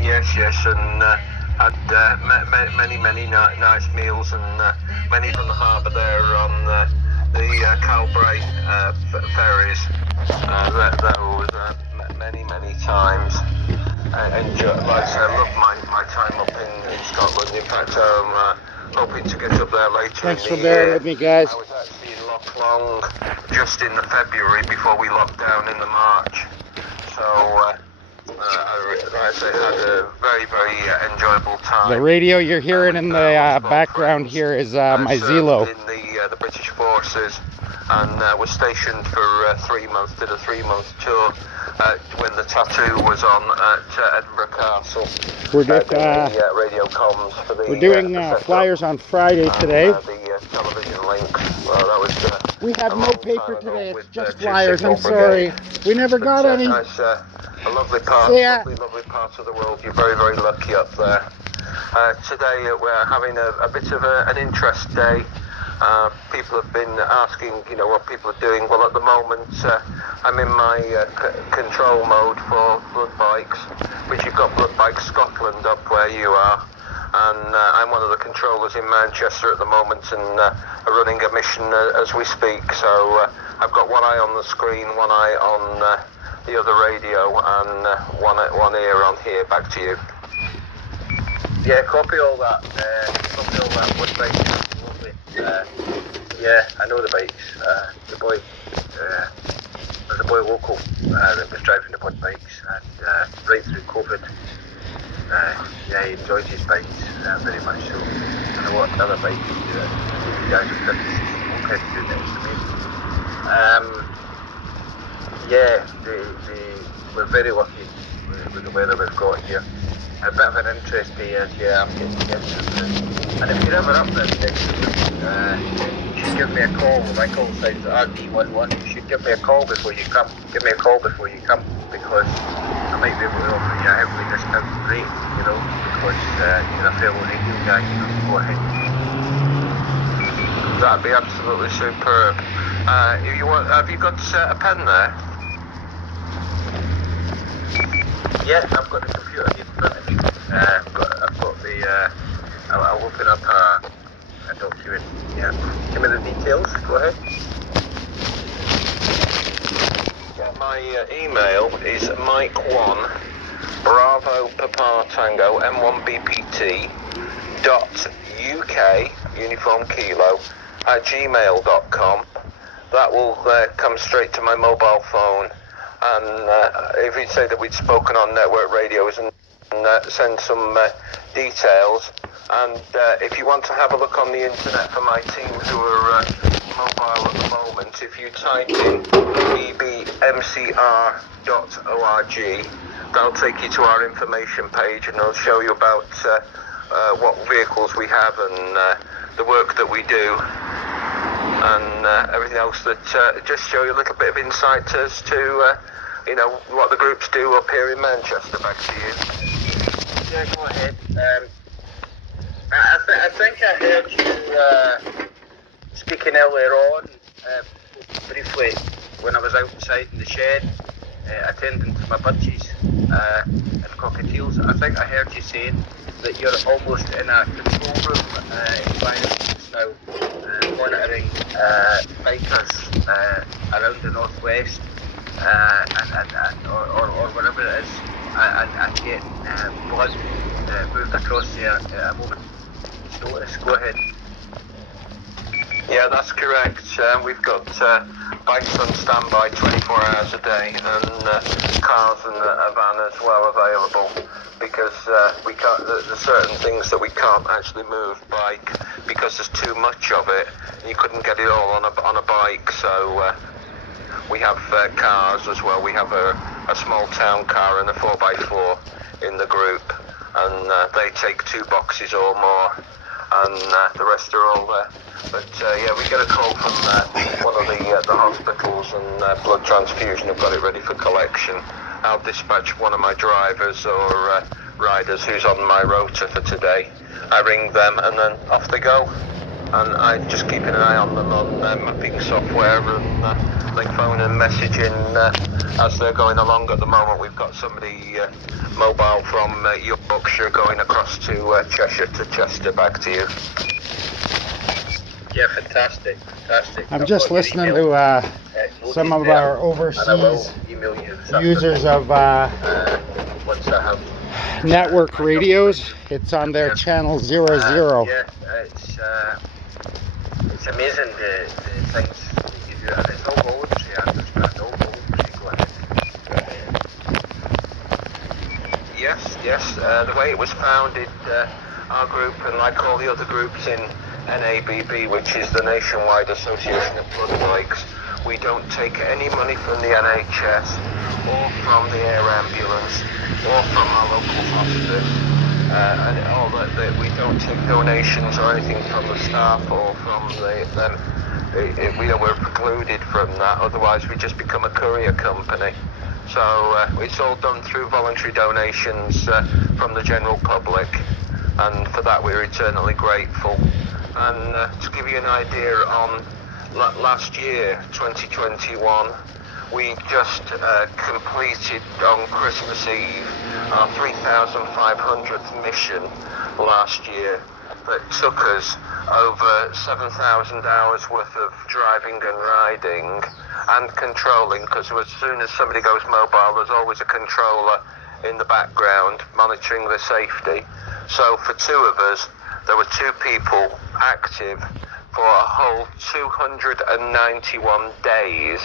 Yes, and had many nice meals and many from the harbour there on the Calbray ferries. That was many times. And like I said, I love my time up in Scotland. In fact, I'm hoping to get up there later Thanks in the for bearing year. with me, guys. I was actually in Loch Long just in the February before we locked down in the March. So, I had a very enjoyable time. The radio you're hearing in the background here is my Zelo. In the British Forces, and was stationed for 3 months. Did a 3-month tour when the Tattoo was on at Edinburgh Castle. We're doing radio comms for the. We're doing flyers on Friday today. The television links. Well, that was. We have no paper today. It's just flyers. I'm sorry. We never got any. Nice, a lovely part. Lovely part of the world. You're very lucky up there. Today we're having a bit of an interest day. People have been asking, what people are doing. Well, at the moment, I'm in my control mode for Blood Bikes, which you've got Blood Bikes Scotland up where you are. And I'm one of the controllers in Manchester at the moment and running a mission as we speak. So I've got one eye on the screen, one eye on the other radio, and one ear on here. Back to you. Yeah, copy all that. What bikes? Lovely. Yeah, I know the bikes. The boy, there's a boy local that was driving the Blood Bikes, and right through COVID. Yeah, he enjoys his bikes very much so. I know what other bikes do it. You guys have done this. Okay, doing it. It's amazing. Yeah, we're very lucky with the weather we've got here. A bit of an interest day is, I'm getting together. And if you're ever up there, you should give me a call. My call sign's RD11. You should give me a call before you come. Give me a call before you come, because I might be able to offer you a heavily discounted rate, because you're a fellow radio guy, go ahead. That'd be absolutely superb. Have you got a pen there? Yeah, I've got the computer here in front of me. I've got the. I'll open up a document. Yeah. Give me the details. Go ahead. Yeah, my email is Mike1 Bravo Papa Tango M1BPT .UK Uniform Kilo @gmail.com. That will come straight to my mobile phone. And if you'd say that we'd spoken on network radios and send some details. And if you want to have a look on the internet for my team who are mobile at the moment, if you type in bbmcr.org, that'll take you to our information page, and it'll show you about what vehicles we have and the work that we do. And everything else that just show you a little bit of insight as to, what the groups do up here in Manchester. Back to you. Yeah, go ahead. I think I heard you speaking earlier on, briefly, when I was outside in the shed, attending to my budgies and cockatiels. I think I heard you saying that you're almost in a control room environment now, monitoring bikers around the northwest or wherever it is, and get blood moved across there at a moment's notice. Go ahead. Yeah, that's correct. We've got bikes on standby 24 hours a day, and cars and a van as well available, because we can't. There's certain things that we can't actually move bike because there's too much of it. You couldn't get it all on a bike, so we have cars as well. We have a small town car and a 4x4 in the group, and they take 2 boxes or more, and the rest are all there. But we get a call from one of the hospitals and blood transfusion have got it ready for collection. I'll dispatch one of my drivers or riders who's on my rota for today. I ring them and then off they go. and I just keep an eye on them on mapping software and link phone and messaging as they're going along. At the moment, we've got somebody mobile from Yorkshire going across to Cheshire to Chester. Back to you. Yeah, fantastic. I'm just listening to some of our overseas users of network radios. It's on their channel 00. Yeah, it's amazing the things that you do, and it's all voluntary. I understand, all voluntary. Go ahead. Yes. The way it was founded, our group, and like all the other groups in NABB, which is the Nationwide Association of Blood Bikes, we don't take any money from the NHS or from the air ambulance or from our local hospice, and all that we don't take donations or anything from the staff or from them. We're precluded from that, otherwise we just become a courier company. So it's all done through voluntary donations from the general public, and for that we're eternally grateful. And to give you an idea, on last year, 2021, we just completed on Christmas Eve our 3,500th mission last year. That took us over 7,000 hours worth of driving and riding and controlling, because as soon as somebody goes mobile, there's always a controller in the background monitoring their safety. So for two of us, there were two people active for a whole 291 days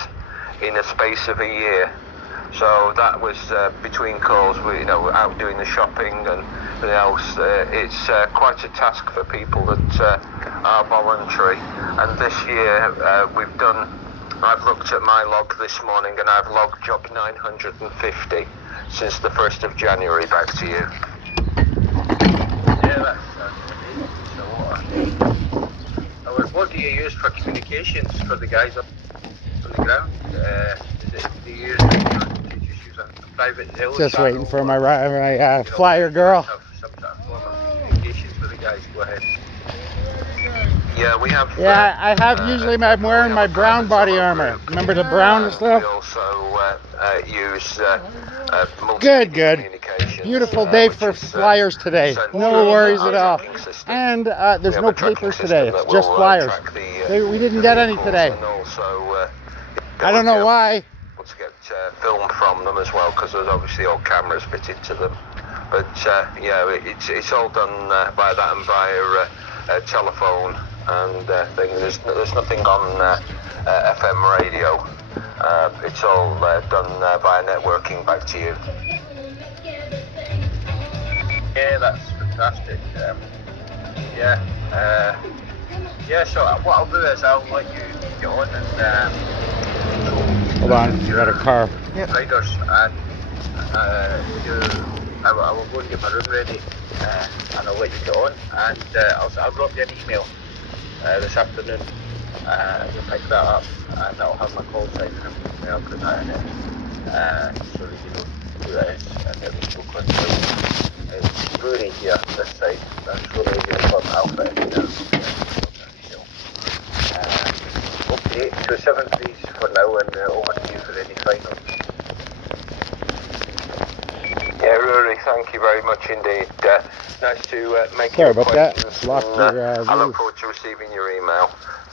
in a space of a year. So that was between calls, we out doing the shopping and everything else. It's quite a task for people that are voluntary. And this year I've looked at my log this morning, and I've logged job 950 since the 1st of January. Back to you. Yeah, that's what do you use for communications for the guys up on the ground? Do you just use a private Zelle Just channel, waiting for my flyer girl. Have some sort of form of communications with the guys. Go ahead. Yeah, we have. Yeah, I have usually. I'm wearing my brown body armor. Remember the brown stuff? We also use Good. Beautiful day for flyers today. No worries at all. And there's no papers today. It's just flyers. We didn't get any today. I don't know why. To get film from them as well, because there's obviously all cameras fitted to them. But it's all done by that and via telephone and things. There's nothing on FM radio. It's all done via networking. Back to you. Yeah, that's fantastic. So what I'll do is I'll let you get on and hold on, you got a car. Riders, and I will go and get my room ready, and I'll let you get on, and I'll drop you an email this afternoon. You'll pick that up, and I'll have my call sign and everything. I'll put that in it, so that you know who that is, and then we'll go on through. It's Rooney here, this side. That's Rooney Uniform Alpha. Okay, so 7-3s for now, and over to you for any final. Yeah, Rory, thank you very much indeed. Nice to make Sorry your about that. acquaintance. I look forward to receiving your email.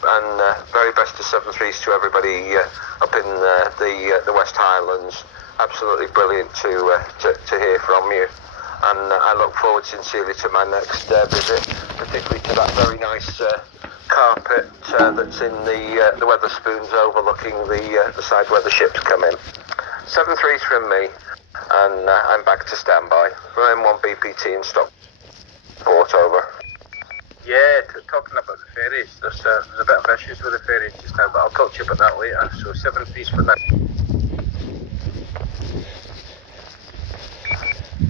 And very best to 7-3s to everybody up in the West Highlands. Absolutely brilliant to hear from you. And I look forward sincerely to my next visit, particularly to that very nice carpet that's in the Weatherspoons overlooking the side where the ships come in. 7-3s from me, and I'm back to standby from M1 BPT in Stockport. Over. Yeah, talking about the ferries, there's a bit of issues with the ferries just now, but I'll talk to you about that later. So 7-3s for now.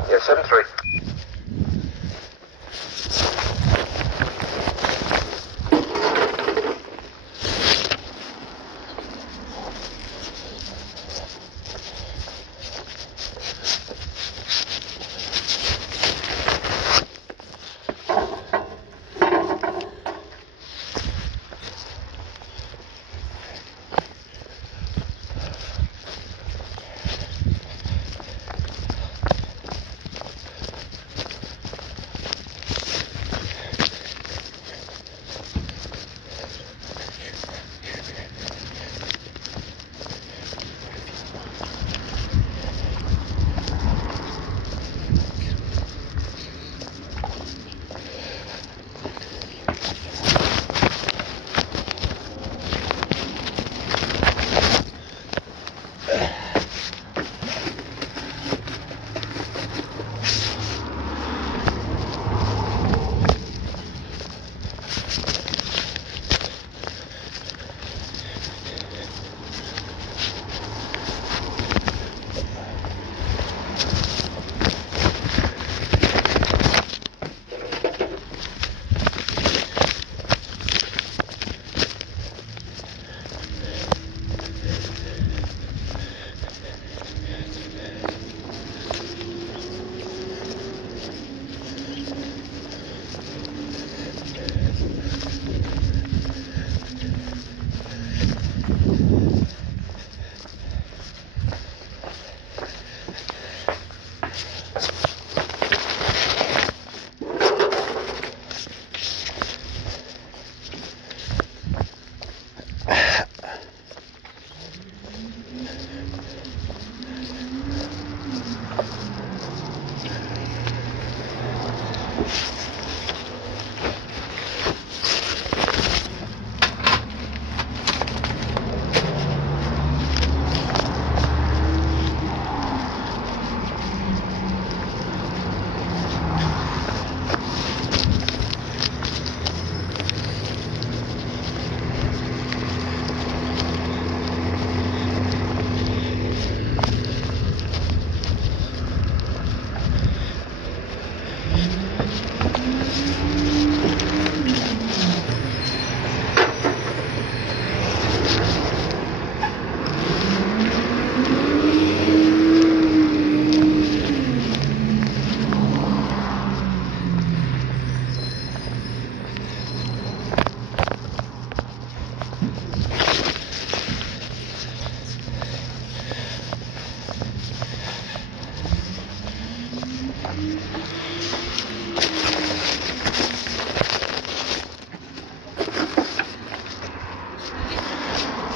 Yeah, 7-3.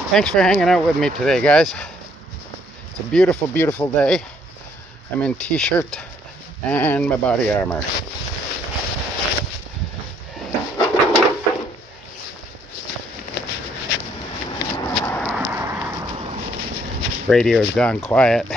Thanks for hanging out with me today, guys. It's a beautiful, beautiful day. I'm in t-shirt and my body armor. Radio's gone quiet.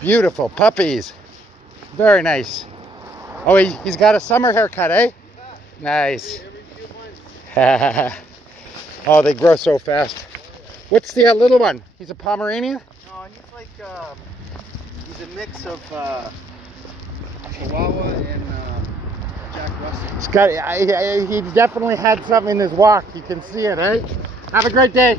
Beautiful puppies. Very nice. Oh, he's got a summer haircut, eh? Nice. Oh, they grow so fast. What's the little one? He's a Pomeranian? No, he's like, he's a mix of Chihuahua and Jack Russell. He's got, he definitely had something in his walk. You can see it, eh? Have a great day.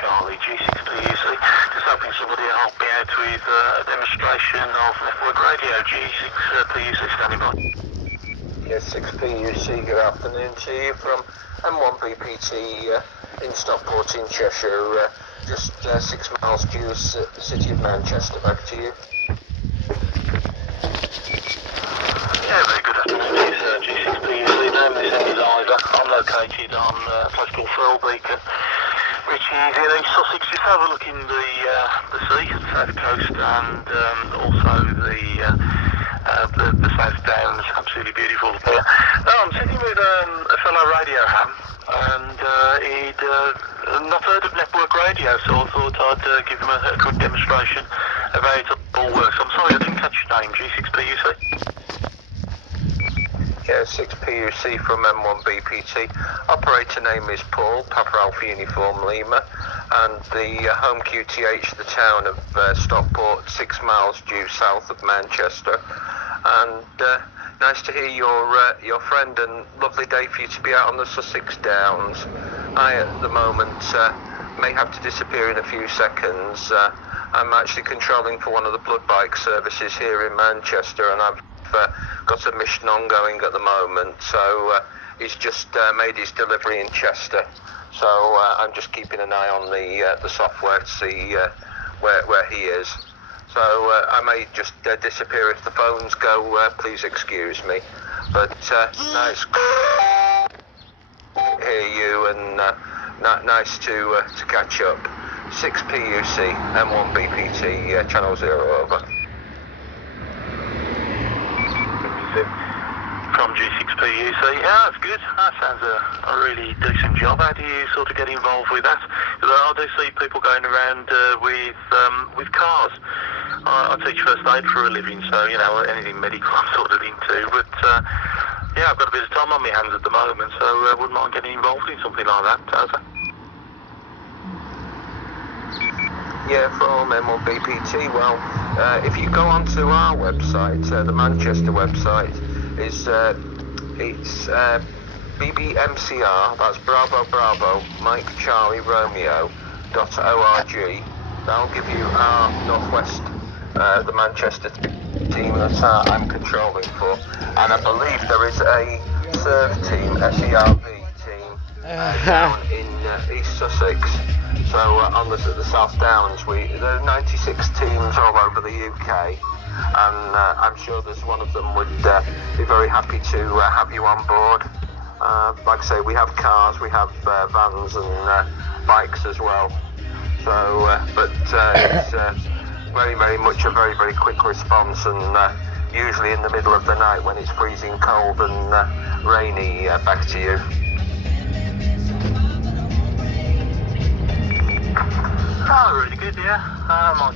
Charlie, G6PUC. Just hoping somebody will help me out with a demonstration of network radio. G6PUC standing by. Yes, 6PUC, good afternoon to you from M1BPT in Stockport in Cheshire. Just 6 miles due the city of Manchester. Back to you. Yeah, very good afternoon to you, sir. G6PUC, name this end is Ivor. I'm located on a place called Thurlbeacon, which is in East Sussex. Just have a look in the sea, the south coast, and also the South Downs. Absolutely beautiful. I'm sitting with a fellow radio ham, and he'd not heard of network radio, so I thought I'd give him a quick demonstration of how it all works. I'm sorry, I didn't catch your name. G6PUC? Yeah, 6PUC from M1BPT. Operator name is Paul, Papa Alpha Uniform Lima, and the home QTH, the town of Stockport, 6 miles due south of Manchester. And nice to hear your friend, and lovely day for you to be out on the Sussex Downs. I, at the moment, may have to disappear in a few seconds. I'm actually controlling for one of the blood bike services here in Manchester, and I've got a mission ongoing at the moment, so he's just made his delivery in Chester, So I'm just keeping an eye on the software to see where he is. So I may just disappear if the phones go. Please excuse me. But nice to hear you, and nice to catch up. 6PUC, M1BPT, channel 0 over. From G6PUC, yeah, that's good. That sounds a really decent job. How do you sort of get involved with that? I do see people going around with cars. I teach first aid for a living, so you know anything medical I'm sort of into. But yeah, I've got a bit of time on my hands at the moment, so I wouldn't mind getting involved in something like that. Over. Yeah, from M1BPT. Well, if you go onto our website, the Manchester website, it's BBMCR, that's Bravo Bravo Mike Charlie Romeo .org. That'll give you our Northwest, the Manchester team that I'm controlling for, and I believe there is a SERV team, SERV team down in East Sussex. So on the South Downs, there are 96 teams all over the UK, and I'm sure there's one of them would be very happy to have you on board. Like I say, we have cars, we have vans and bikes as well. So, but it's very, very much a very, very quick response, and usually in the middle of the night when it's freezing cold and rainy. Back to you. Oh, really good, yeah. I might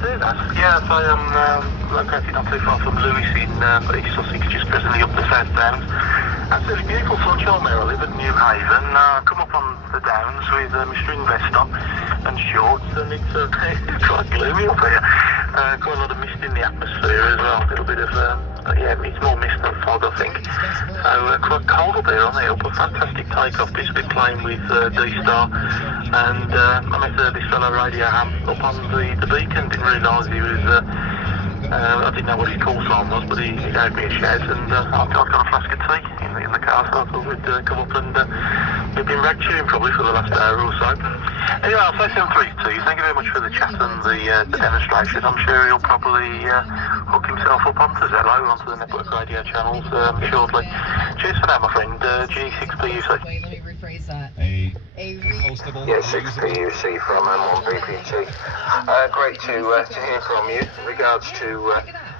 do that. Yeah, so I'm located not too far from Lewis in East Sussex, just presently up the South Downs. Absolutely beautiful sunshine where I live at New Haven. I come up on the Downs with my string vest on and shorts, and it's quite gloomy up here. Quite a lot of mist in the atmosphere as well. A little bit of, yeah, it's more mist than fog, I think. So quite cold up here on the hill, but fantastic takeoff. Just been playing with D-Star, and I met this fellow Radio Ham up on the beacon. Didn't realise he was, I didn't know what his call sign was, but he gave me a shout, and I've got a flask of tea in the car, so I thought we'd come up and we've been rag tuning probably for the last hour or so. Anyway, I'll say 732. Thank you very much for the chat and the demonstration. I'm sure he'll probably hook himself up onto Zello, onto the network radio channels shortly. Cheers for that, my friend. G6PUC. Wait, let me rephrase that. Yeah, 6PUC from M1BPT. Great to hear from you. In regards to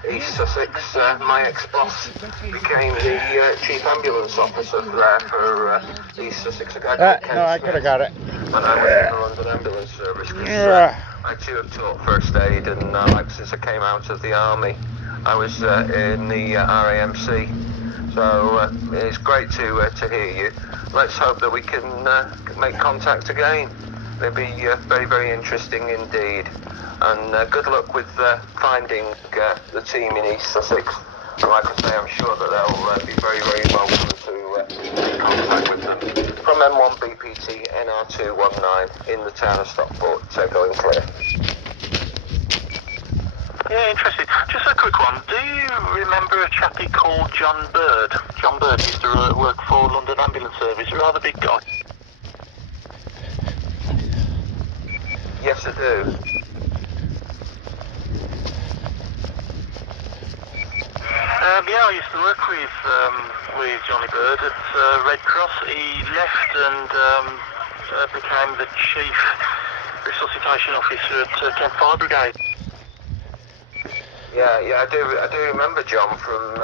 East Sussex, my ex-boss became the chief ambulance officer there for East Sussex. No, I could have got it. And I went to the London Ambulance Service because I too have taught first aid, and like since I came out of the army, I was in the RAMC. So it's great to hear you. Let's hope that we can make contact again. It'll be very, very interesting indeed. And good luck with finding the team in East Sussex. And like I say, I'm sure that they'll be very, very welcome to make contact with them. From M1BPT NR219 in the town of Stockport, going clear. Yeah, interesting. Just a quick one. Do you remember a chappie called John Bird? John Bird used to work for London Ambulance Service. A rather big guy. Yes, I do. Yeah, I used to work with Johnny Bird at Red Cross. He left and became the chief resuscitation officer at Kent Fire Brigade. Yeah, I do remember John from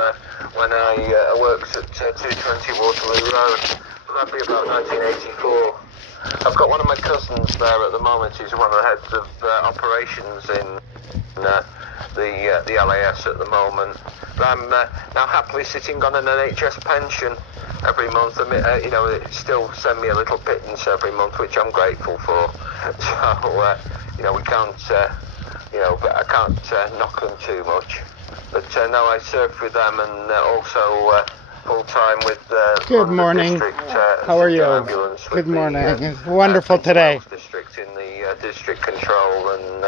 when I worked at 220 Waterloo Road. That'd be about 1984. I've got one of my cousins there at the moment. He's one of the heads of operations in the LAS at the moment. But I'm now happily sitting on an NHS pension every month. You know, it still send me a little pittance every month, which I'm grateful for. So you know, we can't. You know, but I can't knock them too much. But no, I served with them, and also full time with Good morning. District, how are you? Ambulance Good with morning. The, it's wonderful today. District in the district control, and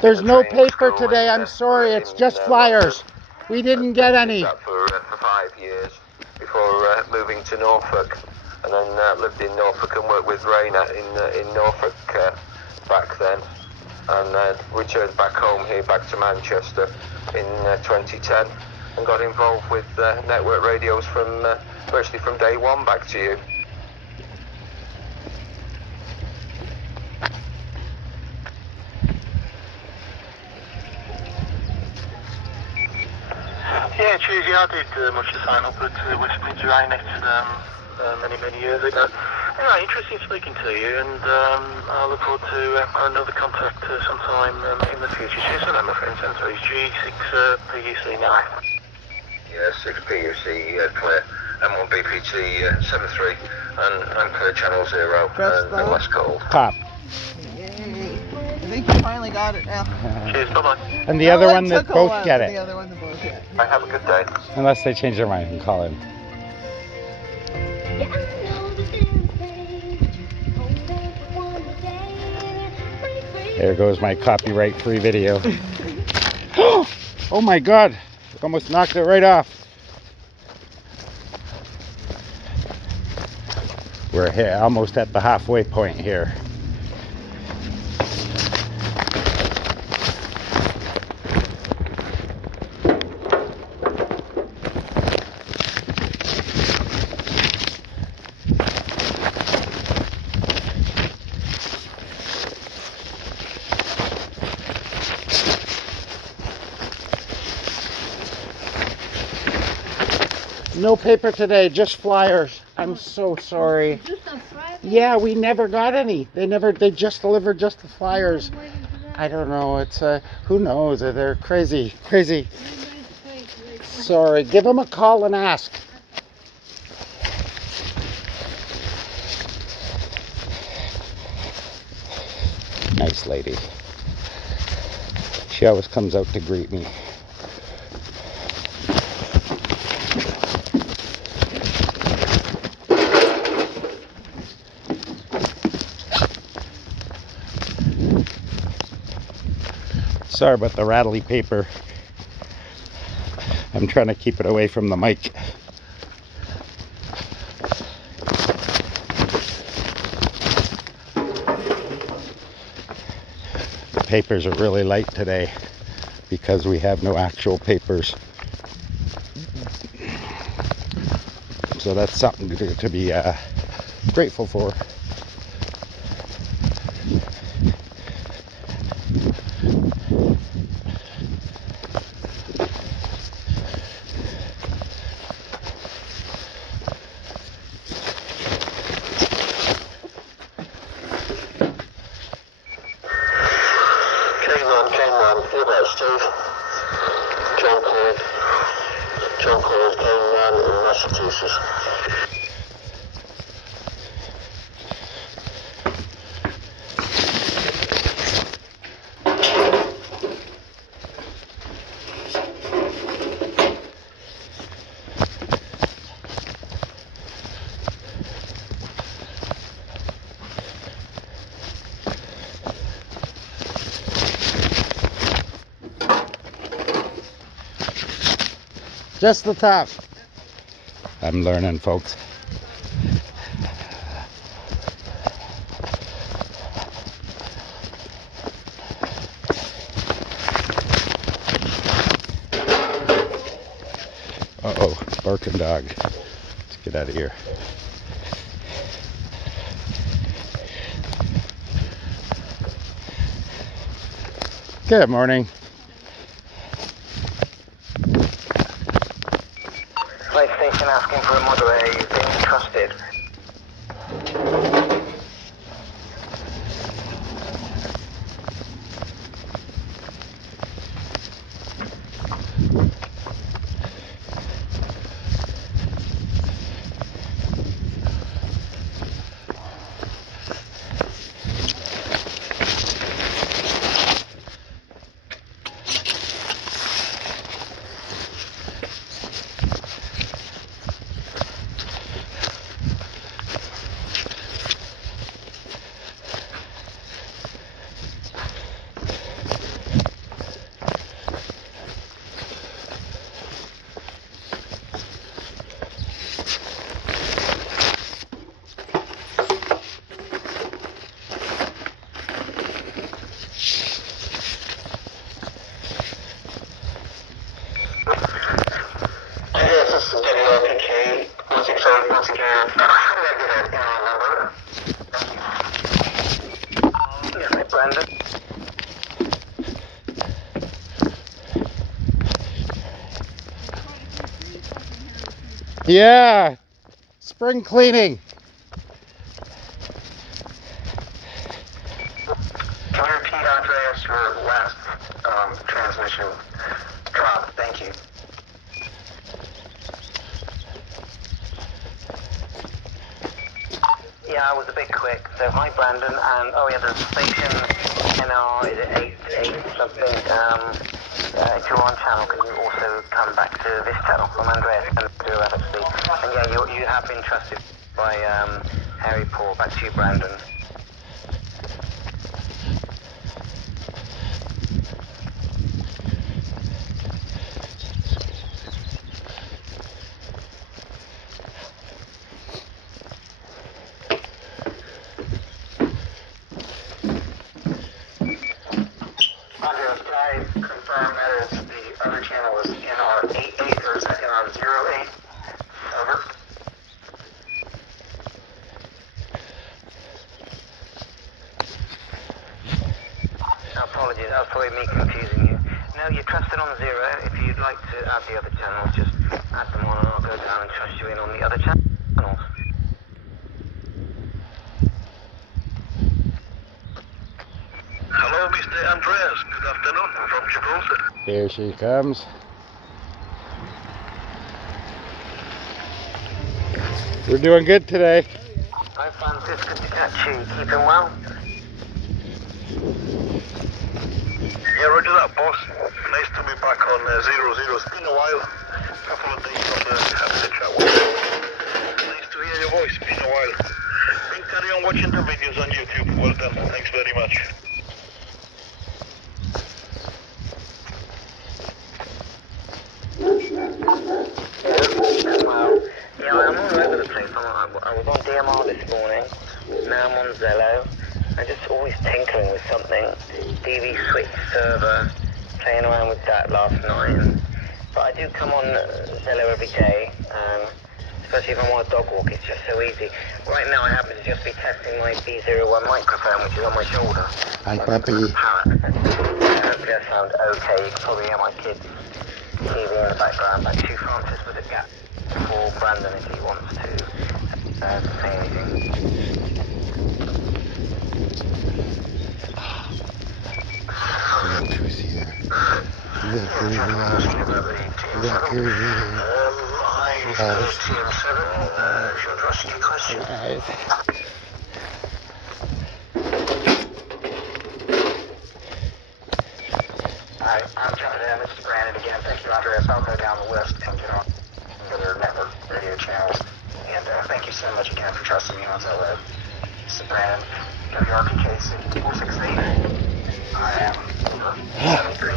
there's the no training paper school today. in, I'm sorry. It's just flyers. We didn't get any. That for 5 years before moving to Norfolk. and then lived in Norfolk and worked with Rain in Norfolk back then, and returned back home here, back to Manchester in 2010, and got involved with network radios from virtually from day one. Back to you. Yeah, cheers. Yeah, I did much to sign up at Westminster ANET many years ago. Anyway, interesting speaking to you, and I look forward to another contact sometime in the future. Cheers for that, my friend. So it's G6 PUC now. Yeah, 6 PUC clear, M1 BPT 73, and clear channel 0, and last call. Top. Yay. I think you finally got it now. Cheers, bye-bye. And the other one that both get The it. other one that both get it. I have a good day. Unless they change their mind and call in. There goes my copyright-free video. Oh my God! Almost knocked it right off. We're here, almost at the halfway point here. No paper today, just flyers. I'm so sorry. Yeah, we never got any. They just delivered just the flyers. I don't know, it's, who knows, they're crazy. Sorry, give them a call and ask. Nice lady. She always comes out to greet me. Sorry about the rattly paper. I'm trying to keep it away from the mic. The papers are really light today because we have no actual papers. So that's something to be grateful for. Steve. John Paul came in Massachusetts. Just the top. I'm learning, folks. Uh-oh, barking dog. Let's get out of here. Good morning. PlayStation asking for a moderator. You've been trusted. Yeah, spring cleaning. Can you repeat, Andreas, your last transmission drop? Thank you. Yeah, I was a bit quick. So hi, Brandon, and oh yeah, the station NR is at 8 something. If you're on channel, can you also come back to this channel from Andreas and do FXB? And yeah, you have been trusted by Harry Paul. Back to you, Brandon. Andreas, can I confirm that is the other channel is NR88 or is that NR08? Over. Apologies, that was probably me confusing you. No, you're trusted on 0. If you'd like to add the other channels, just add them on and I'll go down and trust you in on the other channels. Hello, Mr. Andreas. Good afternoon from Gibraltar. Here she comes. We're doing good today. Hi, Francis. Good to catch you. Keeping well? Yeah, roger that, boss. Nice to be back on 00. It's been a while. A couple of days on having a chat with you. Nice to hear your voice. It's been a while. Been carry on watching the videos on YouTube. Well done. Thanks very much. Well, yeah, I'm all over the place. I was on DMR this morning. Now I'm on Zello. I'm just always tinkering with something. DV switch server, playing around with that last night. But I do come on Zello every day, especially if I'm on a dog walk. It's just so easy. Right now I happen to just be testing my B01 microphone, which is on my shoulder. Hi, puppy. Hopefully I sound okay. You can probably hear my kids' TV in the background. Back to Francis with a gap for Brandon if he wants to say anything. Look who's here. Look who's here. Look who's here. Alright, I'm jumping in. This is Brandon again. Thank you, Andreas. I'll go down the list and get on other network radio channels. And thank you so much again for trusting me on Zello. This is Brandon, WRPK 6468. I am over 73.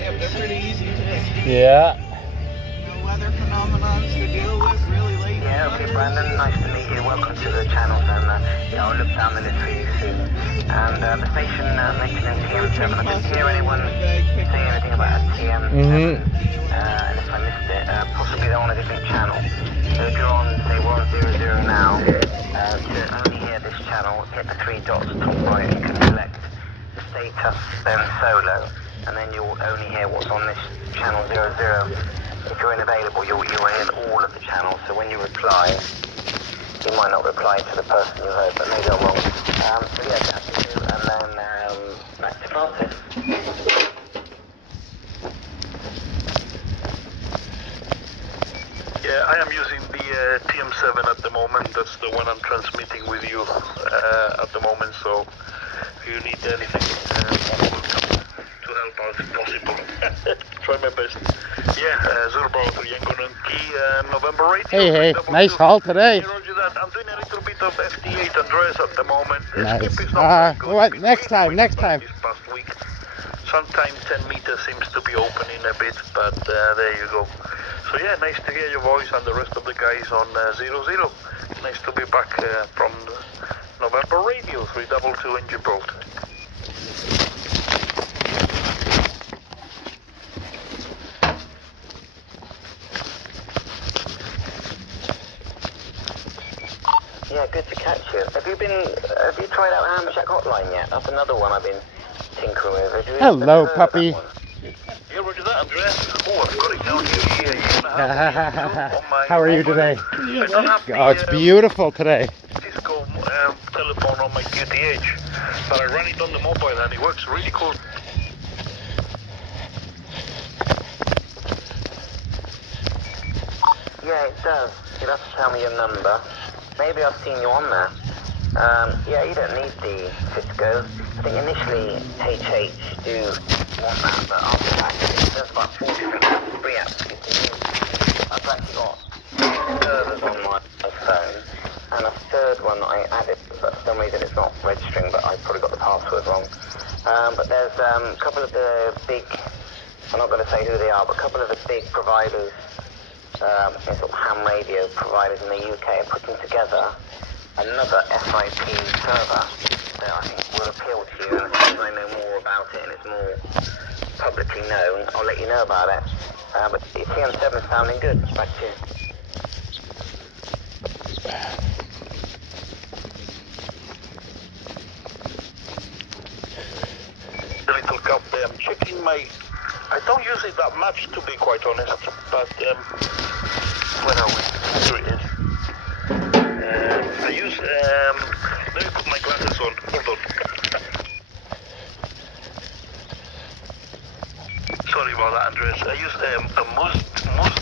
Yeah, they're pretty easy today. Yeah. No weather phenomenons to deal with really late. Yeah, okay, Brandon, nice to meet you. Welcome to the channel, and yeah, I'll look down the list for you soon. And the station mentioning TM7, I didn't hear anyone say anything about TM7. And if I missed it, possibly they're on a different channel. So if you're on, say we're on 00 now, to only hear this channel, hit the 3 dots top right and you can select the status, then solo, and then you'll only hear what's on this channel 00. If you're unavailable, you'll hear all of the channels, so when you reply, you might not reply to the person you heard, but maybe I won't. So yeah, that's it, and then back to Francis. Yeah, I am using the TM7 at the moment. That's the one I'm transmitting with you at the moment. So if you need anything, I will come to help out if possible. Try my best. Yeah, Zurbo, November 8th. Hey, nice haul today. Roger that. I'm doing a little bit of FT8 Andreas at the moment. Nice. Skip is not good. What? Next time. This past week. Sometimes 10 meters seems to be opening a bit, but there you go. So yeah, nice to hear your voice and the rest of the guys on 00. Nice to be back from November Radio 322 in Gibraltar. Yeah, good to catch you. Have you tried out Ham Shack Hotline yet? That's another one I've been tinkering with. Hello, puppy. Yeah, roger that, Andrea. Oh, I've got it down here. How are you today? I don't have Oh, it's beautiful today. Cisco telephone on my QTH, but I run it on the mobile and it works really cool. Yeah, it does. You'd have to tell me your number. Maybe I've seen you on there. Yeah, you don't need the Cisco. I think initially HH do want that, but after that, there's about 4 different free apps you can use. I've actually got 2 servers on my phone, and a third one that I added, but for some reason it's not registering, but I probably got the password wrong. But there's a couple of the big, I'm not going to say who they are, but a couple of the big providers, sort of ham radio providers in the UK are putting together another SIP server that I think will appeal to you, and as soon as I know more about it and it's more publicly known, I'll let you know about it. But the TM7 is sounding good. Back to you. The little cup there. I'm checking my... I don't use it that much, to be quite honest, but where are we? Here it is. I use, let me put my glasses on, hold on. Sorry about that, Andres. I use a Moose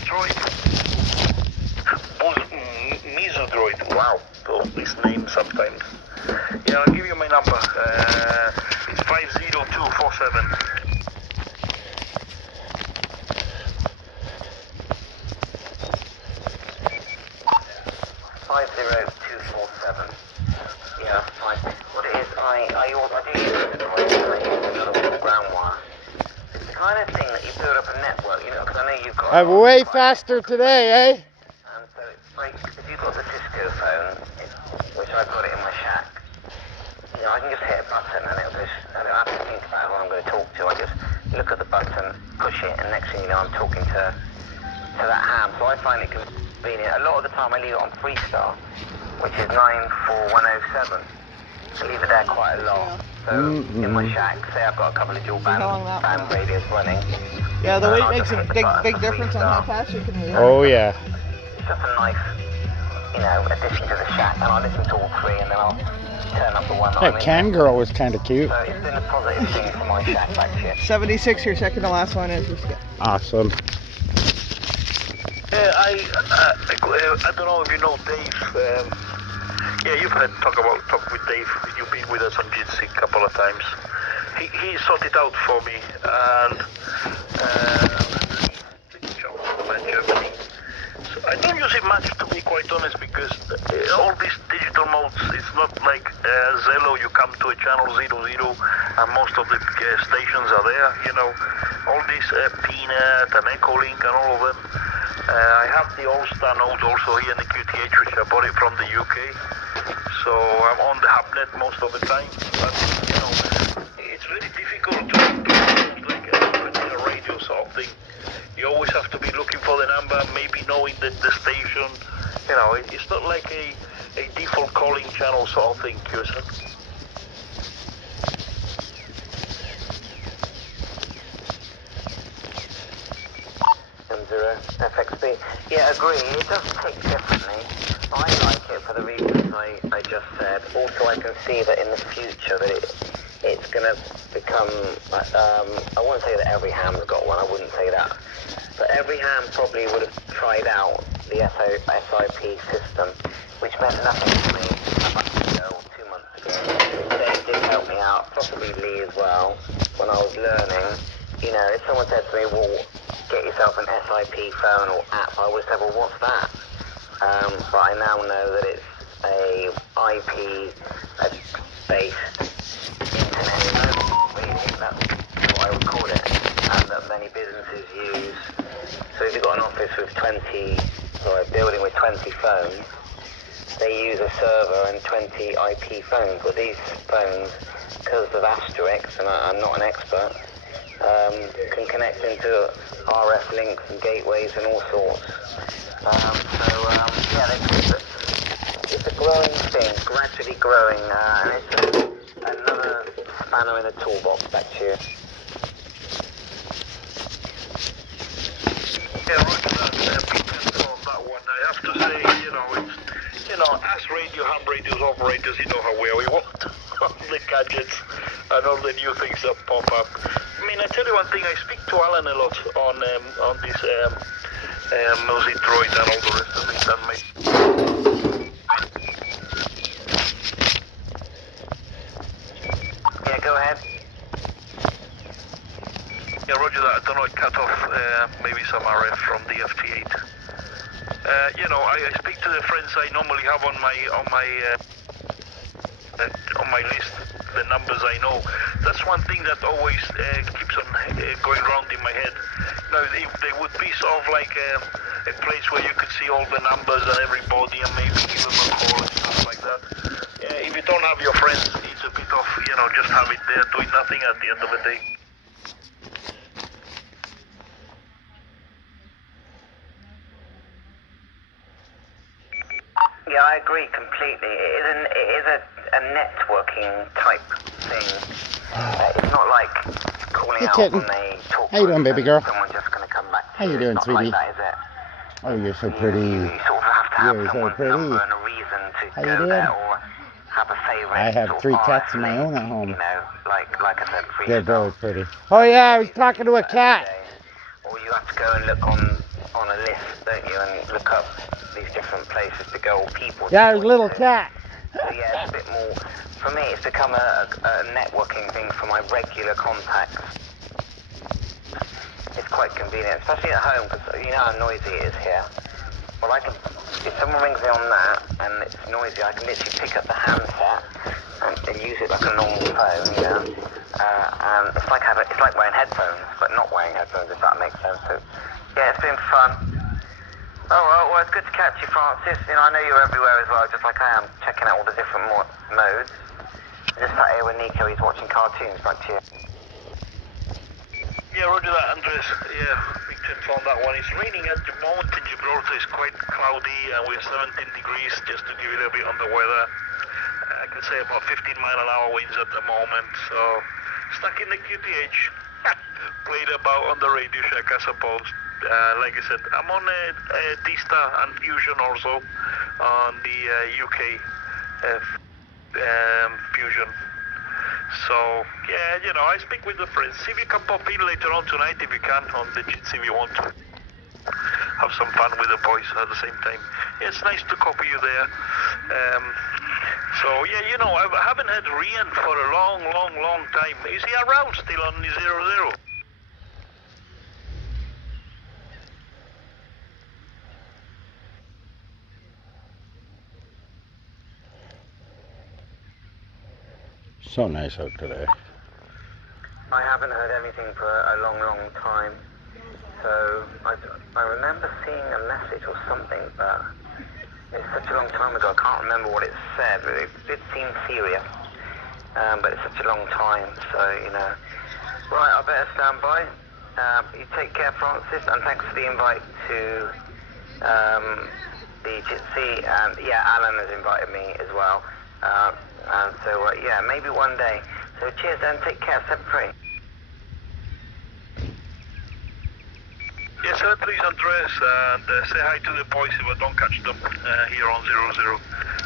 Droid. Mizu Droid. Wow, these names sometimes. Yeah, I'll give you my number. It's 50247. Yeah, that's fine. What it is, I do use it ground wire. It's the kind of thing that you build up a network, you know, because I know you've got... I'm way faster today, eh? And so it's like, if you've got the Cisco phone, which I've got it in my shack, you know, I can just hit a button and it'll just, I don't have to think about who I'm going to talk to. I just look at the button, push it, and next thing you know, I'm talking to that ham. So I find it convenient. A lot of the time I leave it on Freestar, which is 94107. I leave it there quite a lot. So in my shack, say I've got a couple of dual band radios running. Yeah, the weight makes a big difference on how fast you can move. Oh yeah. It's just a nice, you know, addition to the shack, and I'll listen to all 3, and then I'll turn up the one that That Can Girl was kind of cute. So it's been a positive thing for my shack back here. 76, your second to last one is. Awesome. I don't know if you know Dave. Yeah, you've had talk with Dave. You've been with us on Jitsi a couple of times. He sorted out for me, and so I don't use it much, to be quite honest, because all these digital modes, it's not like Zello. You come to a channel 00 and most of the stations are there. You know, all this Peanut and Echolink and all of them. I have the All-Star node also here in the QTH, which I bought it from the UK. So I'm on the HubNet most of the time. But, you know, it's very difficult to like a radio sort of thing. You always have to be looking for the number, maybe knowing the station. You know, it's not like a default calling channel sort of thing, QSL. FXB. Yeah, agree. It does tick differently. I like it for the reasons I just said. Also, I can see that in the future that it's going to become, I won't say that every ham's got one, I wouldn't say that. But every ham probably would have tried out the SIP system, which meant nothing to me a month ago or 2 months ago. Dave did help me out, possibly Lee as well, when I was learning. You know, if someone said to me, well, get yourself an SIP phone or app, I would say, well, what's that? But I now know that it's a IP-based internet phone. That's what I would call it, and that many businesses use. So if you've got an office with a building with 20 phones, they use a server and 20 IP phones. But these phones, because of asterisks, and I'm not an expert, can connect into RF links and gateways and all sorts. Yeah, it's a growing thing, gradually growing, and it's just another spanner in the toolbox. Back to you. Yeah, right to that. Big info on that one. I have to say, as ham radios operators, you know how we work on the gadgets and all the new things that pop up. I mean, I tell you one thing. I speak to Alan a lot on this Mozy Droid and all the rest of it. And Yeah, go ahead. yeah, roger that. I don't know. It cut off maybe some RF from the FT8. I speak to the friends I normally have on my list, the numbers I know. That's one thing that always keeps on going round in my head. Now, if there would be sort of like a place where you could see all the numbers and everybody and maybe give them a call and stuff like that. If you don't have your friends, it's a bit of, just have it there doing nothing at the end of the day. Yeah, I agree completely. It is a networking type thing. It's not like calling Hey, out kitten. on a talk. How you doing, baby girl? Someone's just going to come back. How you doing, It's not sweetie? like that, is it? Oh, you're so pretty. You sort of have to have You're so someone's pretty. number and a reason to How you go doing? there or have a favourite. I have sort of 3 cats of my RF own at home. link, like I said, They're very freestyle. pretty. Oh yeah, I was talking to a cat. Or you have to go and look on a list, don't you, and look up these different places to go, or people. Yeah, it was a little to. cat. So yeah, it's a bit more. For me, it's become a networking thing for my regular contacts. It's quite convenient, especially at home, because you know how noisy it is here. Well, if someone rings me on that and it's noisy, I can literally pick up the handset and use it like a normal phone, and it's like wearing headphones, but not wearing headphones, if that makes sense. So yeah, it's been fun. Oh well, it's good to catch you, Francis. I know you're everywhere as well, just like I am, checking out all the different modes. Just sat here with Nico, he's watching cartoons. Back to you. Yeah, roger that, Andres. Yeah, big tip on that one. It's raining at the moment in Gibraltar. It's quite cloudy and we're 17 degrees, just to give you a little bit on the weather. I can say about 15-mile-an-hour winds at the moment, so stuck in the QTH. Played about on the Radio Shack, I suppose. Like I said, I'm on D-Star and Fusion also on the UK Fusion. So, yeah, I speak with the friends. See if you can pop in later on tonight if you can on the Jits if you want to have some fun with the boys at the same time. Yeah, it's nice to copy you there. So, yeah, I haven't had Rian for a long time. Is he around still on the 00? So nice out today. I haven't heard anything for a long time. So I remember seeing a message or something, but it's such a long time ago. I can't remember what it said, but it did seem serious. But it's such a long time, so Right, I better stand by. You take care, Francis, and thanks for the invite to the Jitsi. And yeah, Alan has invited me as well. And so yeah, maybe one day. So cheers then, take care, 7-3. Yes, sir, please, Andres, and say hi to the boys if I don't catch them here on 00.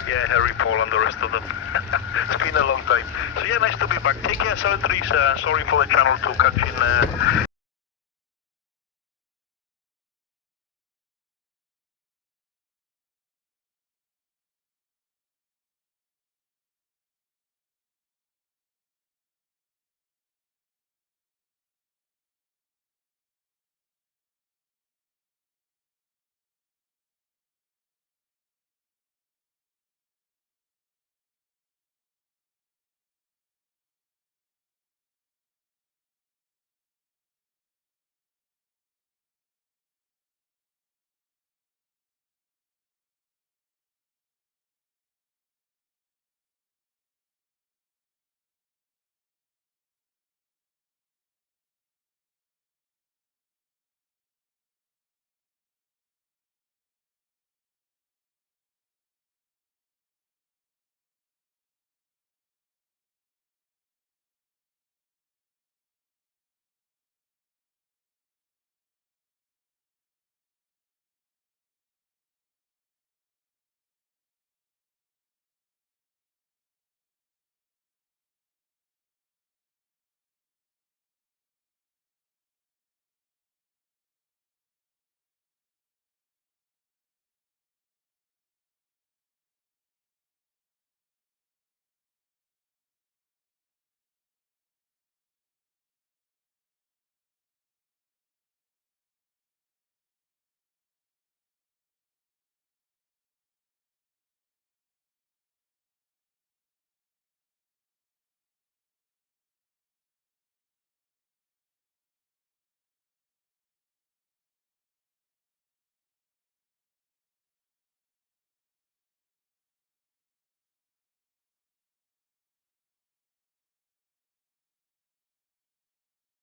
Yeah, Harry, Paul, and the rest of them. It's been a long time. So yeah, nice to be back. Take care, 7-3. Sorry for the channel 2 catching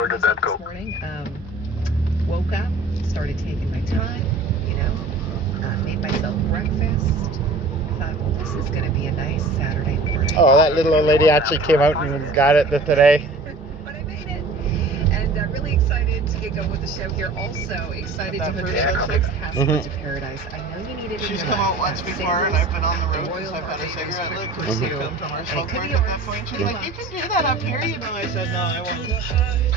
Where did that go? This morning, woke up, started taking my time, made myself breakfast. Thought, well, this is going to be a nice Saturday morning. Oh, that little old lady actually came out and got it today. But I made it. And really excited to get going with the show here. Also excited to hook you up with Password to Paradise. I know you needed it. She's come out once before, and I've been on the road because I've had a cigarette lit because she filmed from our smoke break at that point. She's like, you can do that up here, I said, no, I won't.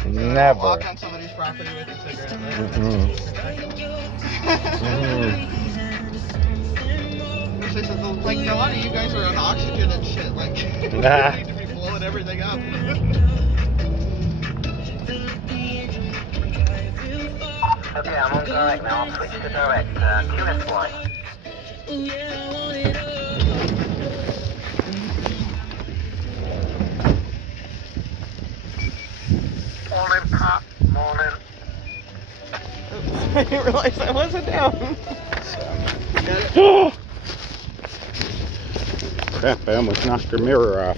Never. Walk on somebody's property with a cigarette lit. She said, like, Donnie, you guys are on oxygen and shit. Like, you need to be blowing everything up. Okay, I'm on direct now. I'll switch to direct. QSY. Morning, Pat. Morning. I didn't realize I wasn't down. Crap, I almost knocked her mirror off.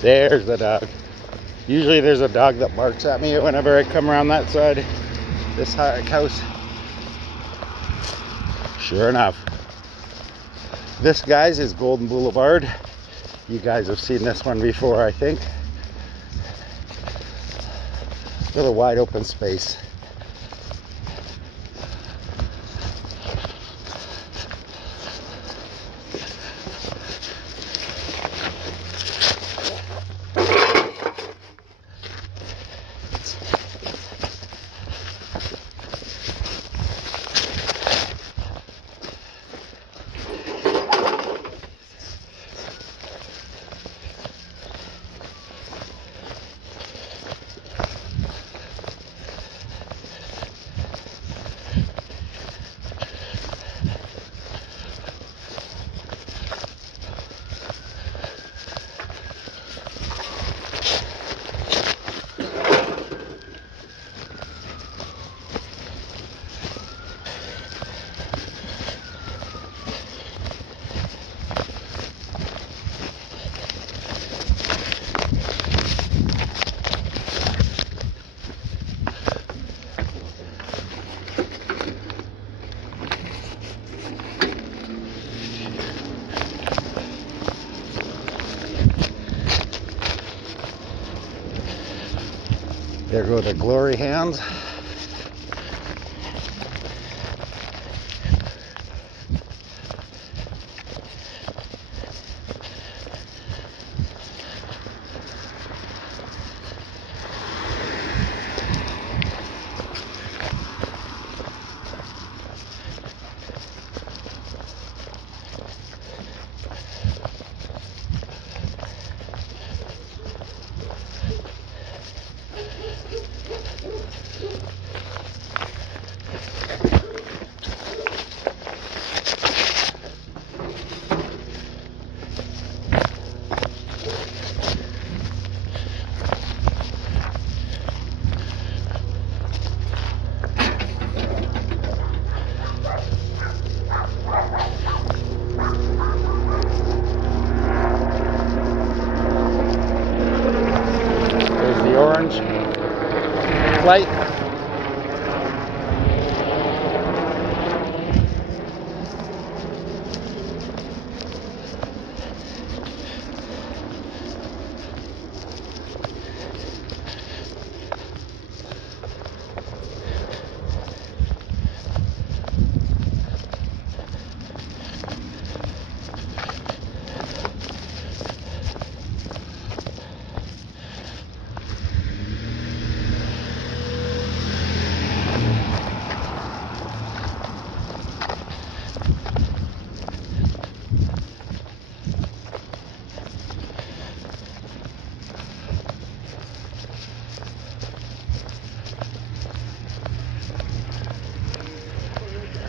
There's the dog. Usually there's a dog that barks at me whenever I come around that side. This house. Sure enough. This, guys, is Golden Boulevard. You guys have seen this one before, I think. Little wide open space. There go the glory hands. Orange light.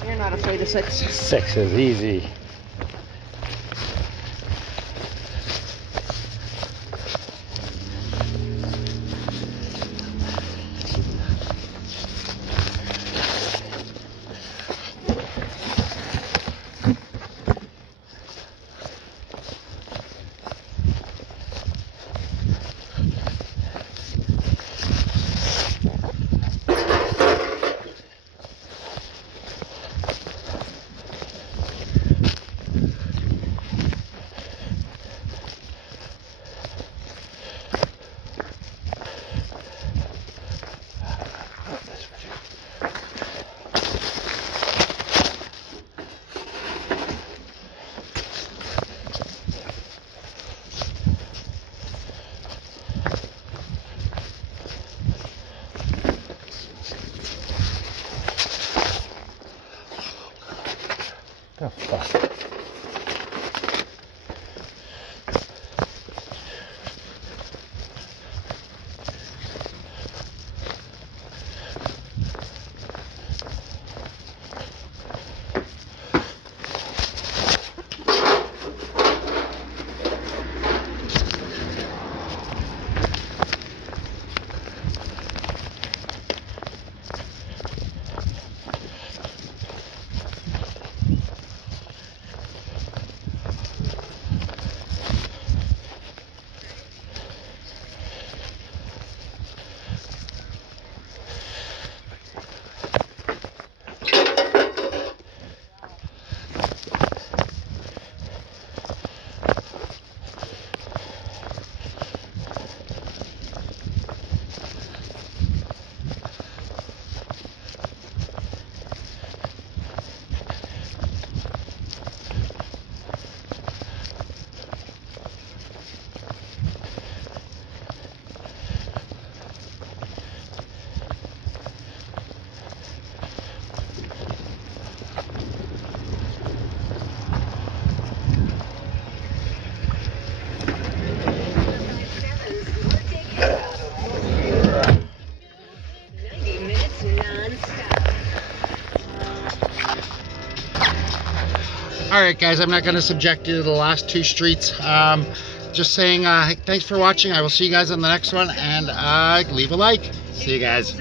You're not afraid of 6. 6 is easy. All right, guys, I'm not going to subject you to the last two streets. Just saying thanks for watching. I will see you guys on the next one, and leave a like. See you guys.